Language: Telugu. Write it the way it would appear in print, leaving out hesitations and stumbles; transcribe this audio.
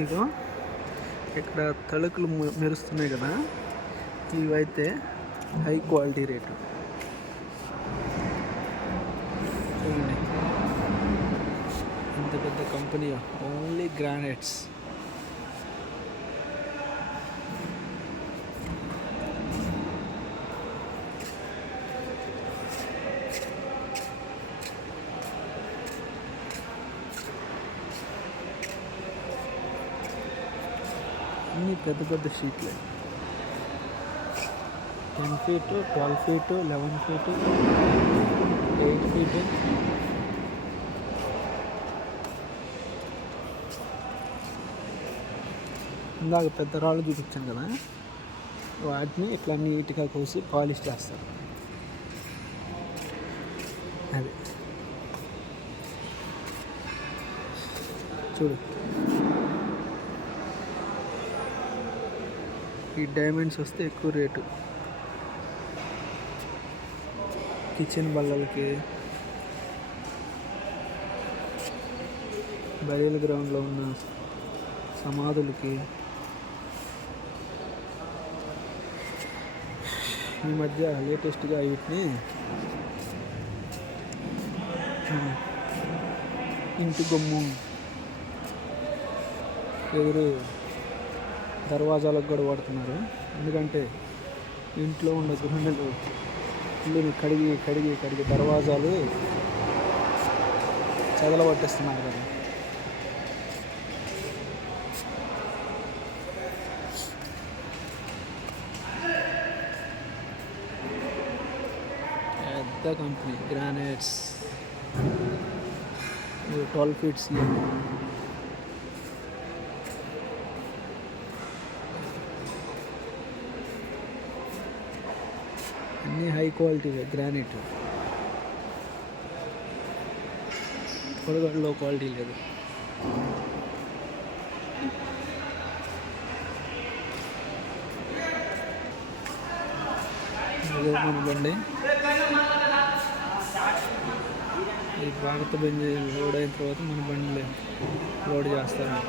ఇగో ఇక్కడ తళుకులు మెరుస్తున్నాయి కదా, ఇవైతే హై క్వాలిటీ రేటు. చూడండి ఇంత పెద్ద కంపెనీ, ఓన్లీ గ్రానైట్స్. అన్నీ పెద్ద పెద్ద షీట్లే, 10 feet, 12 feet, 11 feet, 8 feet. ఇందాక పెద్ద రాళ్ళు చూపించాను కదా, వాటిని ఇట్లా నీట్గా కోసి పాలిష్ చేస్తారు. అది చూడు, ఈ డైమండ్స్ వస్తే ఎక్కువ రేటు. కిచెన్ బల్లలకి, బరియల్ గ్రౌండ్లో ఉన్న సమాధులకి. ఈ మధ్య లేటెస్ట్గా వీటిని ఇంటి గుమ్మం ఎదురు దర్వాజాలకు కూడా వాడుతున్నారు. ఎందుకంటే ఇంట్లో ఉన్న గృహిణులు ఇల్లుని కడిగి కడిగి కడిగి దర్వాజాలు చదలబట్టేస్తున్నారు కదా. పెద్ద కంపెనీ గ్రానైట్స్, 12 feet సీఎం. అన్నీ హై క్వాలిటీ గ్రానైట్, కూడా లో క్వాలిటీ లేదు. మన బండి ఈ భారత బండి లోడ్ అయిన తర్వాత మన బండి లోడ్ చేస్తారంట.